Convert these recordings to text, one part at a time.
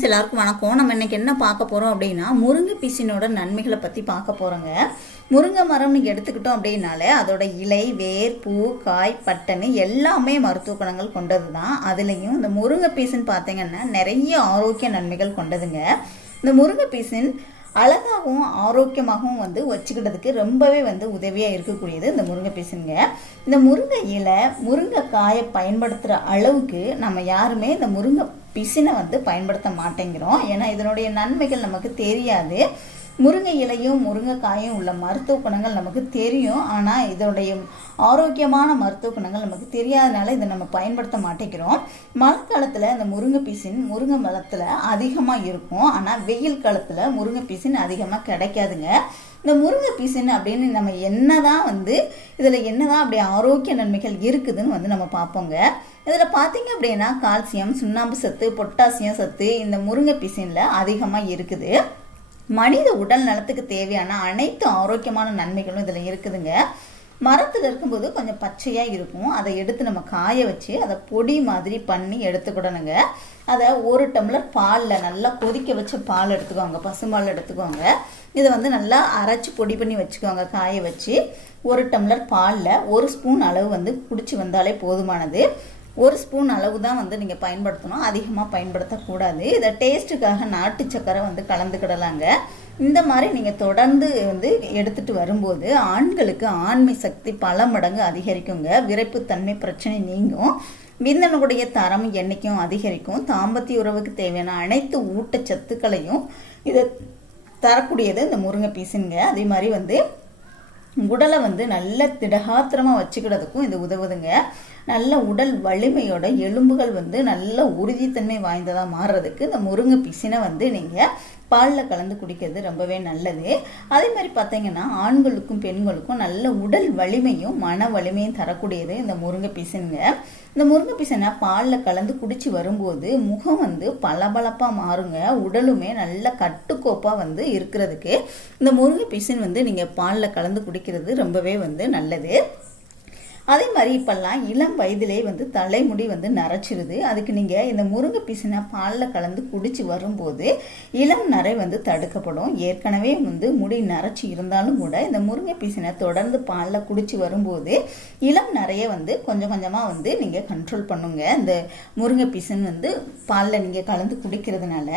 எல்லாருக்கும் வணக்கம். நம்ம இன்னைக்கு என்ன பார்க்க போறோம் அப்படின்னா முருங்கை பீசினோட நன்மைகளை பத்தி பார்க்க போறோங்க. முருங்கை மரம் நீங்க எடுத்துக்கிட்டோம் அப்படின்னாலே அதோட இலை, வேர், பூ, காய், பட்டனு எல்லாமே மருத்துவ குணங்கள் கொண்டது தான். அதுலேயும் இந்த முருங்கை பீசுன்னு பார்த்தீங்கன்னா நிறைய ஆரோக்கிய நன்மைகள் கொண்டதுங்க. இந்த முருங்கை பீசின் அழகாகவும் ஆரோக்கியமாகவும் வச்சுக்கிட்டதுக்கு ரொம்பவே உதவியாக இருக்கக்கூடியது இந்த முருங்கை பீசுங்க. இந்த முருங்கை இலை, முருங்கைக்காயை பயன்படுத்துகிற அளவுக்கு நம்ம யாருமே இந்த முருங்கை பிசினை பயன்படுத்த மாட்டேங்கிறோம். ஏன்னா இதனுடைய நன்மைகள் நமக்கு தெரியாது. முருங்கை இலையும் முருங்கைக்காயும் உள்ள மருத்துவ குணங்கள் நமக்கு தெரியும். ஆனால் இதனுடைய ஆரோக்கியமான மருத்துவ குணங்கள் நமக்கு தெரியாதனால இதை நம்ம பயன்படுத்த மாட்டேங்கிறோம். மழை காலத்தில் இந்த முருங்கை பீசின் முருங்கை மரத்தில் அதிகமாக இருக்கும். ஆனால் வெயில் காலத்தில் முருங்கை பீசின் அதிகமாக கிடைக்காதுங்க. இந்த முருங்கை பீசின் அப்படின்னு நம்ம என்னதான் இதில் என்னதான் அப்படி ஆரோக்கிய நன்மைகள் இருக்குதுன்னு நம்ம பார்ப்போங்க. இதில் பார்த்தீங்க அப்படின்னா கால்சியம், சுண்ணாம்பு சத்து, பொட்டாசியம் சத்து இந்த முருங்கை பீசினில் அதிகமாக இருக்குது. மனித உடல் நலத்துக்கு தேவையான அனைத்து ஆரோக்கியமான நன்மைகளும் இதில் இருக்குதுங்க. மரத்தில் இருக்கும்போது கொஞ்சம் பச்சையாக இருக்கும். அதை எடுத்து நம்ம காய வச்சு அதை பொடி மாதிரி பண்ணி எடுத்துக்கிடணுங்க. அதை 1 டம்ளர் பாலில் நல்லா கொதிக்க வச்சு பால் எடுத்துக்கோங்க, பசும்பால் எடுத்துக்கோங்க. இதை நல்லா அரைச்சி பொடி பண்ணி வச்சுக்கோங்க. காய வச்சு 1 டம்ளர் பாலில் 1 ஸ்பூன் அளவு குடிச்சு வந்தாலே போதுமானது. 1 ஸ்பூன் அளவு தான் நீங்கள் பயன்படுத்தணும், அதிகமாக பயன்படுத்தக்கூடாது. இதை டேஸ்ட்டுக்காக நாட்டு சக்கரை கலந்துக்கிடலாங்க. இந்த மாதிரி நீங்கள் தொடர்ந்து எடுத்துகிட்டு வரும்போது ஆண்களுக்கு ஆண்மை சக்தி பல மடங்கு அதிகரிக்குங்க. விரைப்புத்தன்மை பிரச்சனை நீங்கும். விந்தணுடைய தரம் எண்ணிக்கையும் அதிகரிக்கும். தாம்பத்திய உறவுக்கு தேவையான அனைத்து ஊட்டச்சத்துக்களையும் இதை தரக்கூடியது இந்த முருங்கை பீசுங்க. அதே மாதிரி உடலை நல்ல திடகாத்திரமாக வச்சுக்கிறதுக்கும் இது உதவுதுங்க. நல்ல உடல் வலிமையோட எலும்புகள் நல்ல உறுதித்தன்மை வாய்ந்ததாக மாறுறதுக்கு இந்த முருங்கை பீசினை நீங்கள் பாலில் கலந்து குடிக்கிறது ரொம்பவே நல்லது. அதே மாதிரி பார்த்தீங்கன்னா ஆண்களுக்கும் பெண்களுக்கும் நல்ல உடல் வலிமையும் மன வலிமையும் தரக்கூடியது இந்த முருங்கை பீசுங்க. இந்த முருங்கை பீசனை பாலில் கலந்து குடிச்சு வரும்போது முகம் பளபளப்பாக மாறுங்க. உடலுமே நல்ல கட்டுக்கோப்பாக இருக்கிறதுக்கு இந்த முருங்கை பீசின் நீங்கள் பாலில் கலந்து குடிக்கிறது ரொம்பவே நல்லது. அதே மாதிரி இப்பெல்லாம் இளம் வயதிலே தலைமுடி நரைச்சிருது. அதுக்கு நீங்கள் இந்த முருங்கை பீசினை பாலில் கலந்து குடிச்சு வரும்போது இளம் நரை தடுக்கப்படும். ஏற்கனவே முடி நரைச்சி இருந்தாலும் கூட இந்த முருங்கை பீசினை தொடர்ந்து பாலில் குடிச்சு வரும்போது இளம் நரையை கொஞ்சம் கொஞ்சமாக நீங்கள் கண்ட்ரோல் பண்ணுங்க. இந்த முருங்கை பீசின் பாலில் நீங்கள் கலந்து குடிக்கிறதுனால.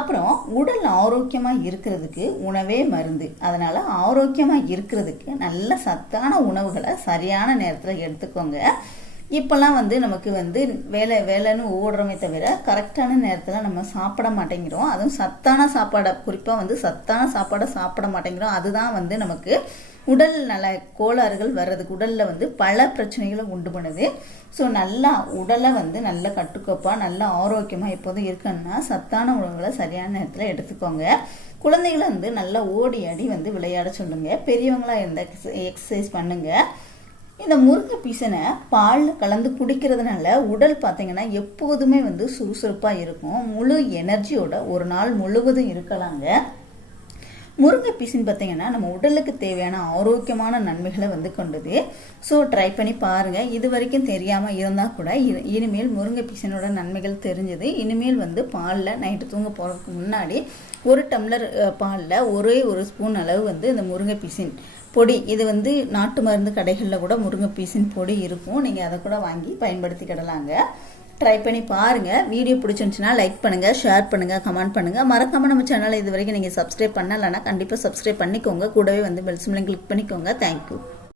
அப்புறம் உடல் ஆரோக்கியமாக இருக்கிறதுக்கு உணவே மருந்து. அதனால் ஆரோக்கியமாக இருக்கிறதுக்கு நல்ல சத்தான உணவுகளை சரியான நேரத்தில் எடுத்துக்கோங்க. இப்போல்லாம் நமக்கு வேலைன்னு ஓடுறோமே தவிர கரெக்டான நேரத்தில் நம்ம சாப்பிட மாட்டேங்கிறோம். அதுவும் சத்தான சாப்பாடை, குறிப்பாக சத்தான சாப்பாடை சாப்பிட மாட்டேங்கிறோம். அதுதான் நமக்கு உடல் நல கோளாறுகள் வர்றதுக்கு, உடலில் பல பிரச்சனைகளை உண்டு பண்ணுது. ஸோ நல்லா உடலை நல்ல கட்டுக்கோப்பாக நல்ல ஆரோக்கியமாக எப்போதும் இருக்குன்னா சத்தான உணவுகளை சரியான நேரத்தில் எடுத்துக்கோங்க. குழந்தைகளை நல்லா ஓடி ஆடி விளையாட சொல்லுங்க. பெரியவங்களாக இருந்தால் எக்ஸசைஸ் பண்ணுங்க. இந்த முருங்கை பீசனை பாலில் கலந்து குடிக்கிறதுனால உடல் பார்த்தீங்கன்னா எப்போதுமே சுறுசுறுப்பாக இருக்கும். முழு எனர்ஜியோட ஒரு நாள் முழுவதும் இருக்கலாங்க. முருங்கை பீசின்னு பார்த்தீங்கன்னா நம்ம உடலுக்கு தேவையான ஆரோக்கியமான நன்மைகளை கொண்டது. ஸோ ட்ரை பண்ணி பாருங்கள். இது வரைக்கும் தெரியாமல் இருந்தால் கூட இனிமேல் முருங்கை பீசினோட நன்மைகள் தெரிஞ்சது. இனிமேல் பாலில் நைட்டு தூங்க போகிறதுக்கு முன்னாடி 1 டம்ளர் பாலில் ஒரே 1 ஸ்பூன் அளவு இந்த முருங்கை பீசின் பொடி, இது நாட்டு மருந்து கடைகளில் கூட முருங்கை பீசின் பொடி இருக்கும். நீங்கள் அதை கூட வாங்கி பயன்படுத்திக்கிடலாங்க. ட்ரை பண்ணி பாருங்கள். வீடியோ பிடிச்சிருந்துச்சுன்னா லைக் பண்ணுங்கள், ஷேர் பண்ணுங்கள், கமெண்ட் பண்ணுங்கள். மறக்காமல் நம்ம சேனலை இது வரைக்கும் நீங்கள் சப்ஸ்கிரைப் பண்ணலைன்னா கண்டிப்பாக சப்ஸ்கிரைப் பண்ணிக்கோங்க. கூடவே பெல் சிம்லையும் கிளிக் பண்ணிக்கோங்க. தேங்க்யூ.